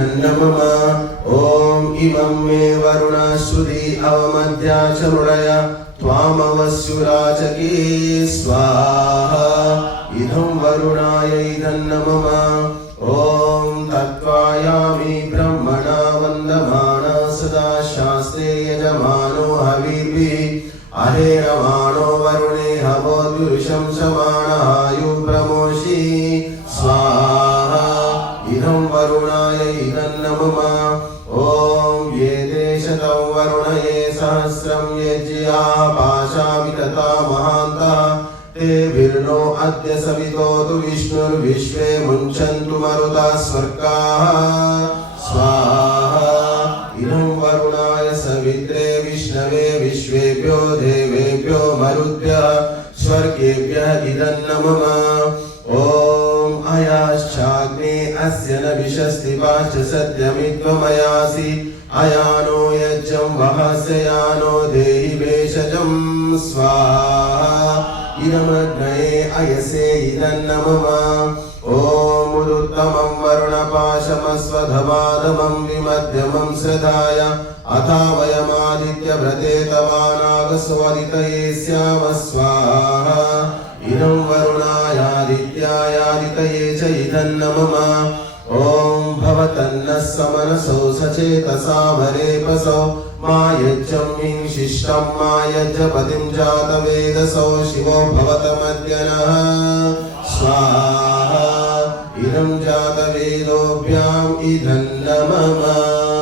धन्नमम ओम इमं मे वरुणश्रुति अवमध्या च मृडय त्वामवस्युराचके स्वाहा इदं वरुणाय धन्नमम ओम तत्त्वायामि ब्रह्मणा वन्दमाना सदा शास्त्रे यजमानो हविर्भिः अहेरमाणो वरुणे हवोद्युषं समानायु प्रमोषि स्वाहा इदं वरुणाय नमः ओम ये देशतं वरुणये सहस्रं यज्ञा पाशावितता महान्तः ते विर्नो अद्य सवितोतु विष्णुर्विश्वे मुञ्चन्तु मरुतः स्वर्गाः स्वाहा इदं वरुणाय सवित्रे विष्णवे विश्वेभ्यो देवेभ्यो मरुद्भ्यः स्वर्गेभ्यः इदं नमः ओम अयाश्चाग्ने अस्य न विशस्तिवाच सत्यमित्वमयासि अयानो यज्ञं वहस्ययानो देहि भेषजं स्वाहा इदमग्नये अयसे इदं नमः ओम उदुत्तमं वरुणपाशमस्वधमादमं विमध्यमं श्रद्धाय अथा वयमादित्यव्रते तवानागस्वदितये स्याम स्वाहा इदं वरुणायादित्यायादितये च इदं नमः ओम भवतन्नः समनसो सचेतसा वरेपसो मायज्जं शिष्टं मायज्जपतिं जातवेदसो शिवो भवतमद्यनः स्वाहा इदं जातवेदोभ्याम् इदं नमः।